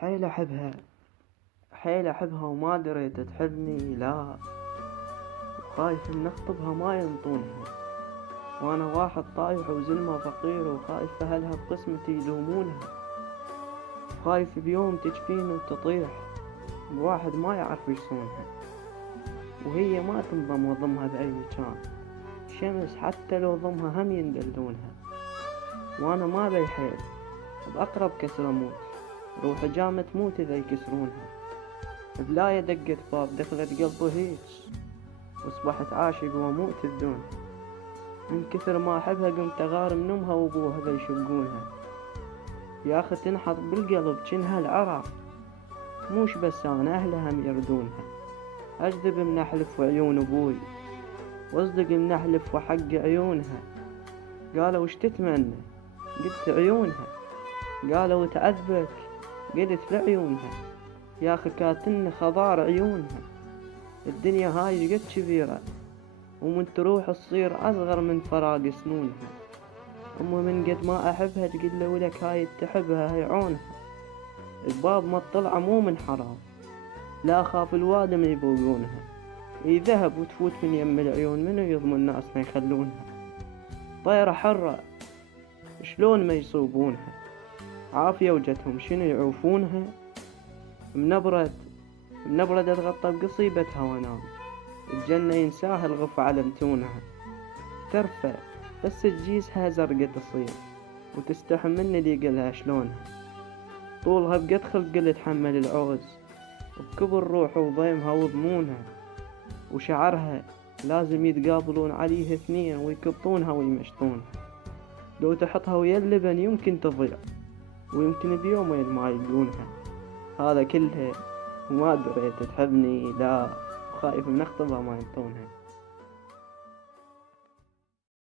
حيل أحبها حيل أحبها وما دريت تحبني لا، وخايف إن أخطبها ما ينطونها، وأنا واحد طايح وزلمة فقير، وخايف أهلها بقسمتي يلومونها، خايف بيوم تجفين وتطيح بواحد ما يعرف يصونها، وهي ما تنضم وضمها بأي مكان، شمس حتى لو ضمها هم يندلونها، وأنا ما بي حيل بأقرب كسر أموت، روح جامة تموت إذا يكسرونها، بلاية دقت باب دخلت قلبي هيج، واصبحت عاشق واموت بدونها، من كثر ما احبها قمت اغار من امها وابوها ذا يشقونها، يا اخي تنحط بالقلب جنها العرى، موش بس انا اهلها يردونها، اكذب من احلف وعيون ابوي، واصدق من احلف وحق عيونها، قالوا وش تتمنى قلت عيونها، قالوا تعذبك قلت لعيونها، يا اخي كاتن خضار عيونها، الدنيا هاي قد كبيرة ومن تروح تصير اصغر من فراق سنونها، امي من قد ما احبها تقول له ولك هاي تحبها هاي عونها، الباب ما تطلع مو من حرام، لا اخاف الوادم يبوقونها، ذهب وتفوت من يم العيون منو يضمن ناسنا يخلونها، طيرة حرة شلون ما يصوبونها، عافية وجتهم شنو يعوفونها، منبرد اتغطى بقصيبتها وانام، الجنة ينساها الغف على متونها، ترفع بس تجيسها زرقة تصير، وتستحي مني اللي قلها شلونها، طولها بقد خلق اللي تحمل العوز، وبكبر روح وضيمها وضمونها، وشعرها لازم يتقابلون عليه اثنين ويكبطونها ويمشطونها، لو تحطها ويا اللبن يمكن تضيع، ويمكن بيومين ما يلقونها، هذا كله وما دريت تحبني لا، وخايف من اخطبها ما ينطونها.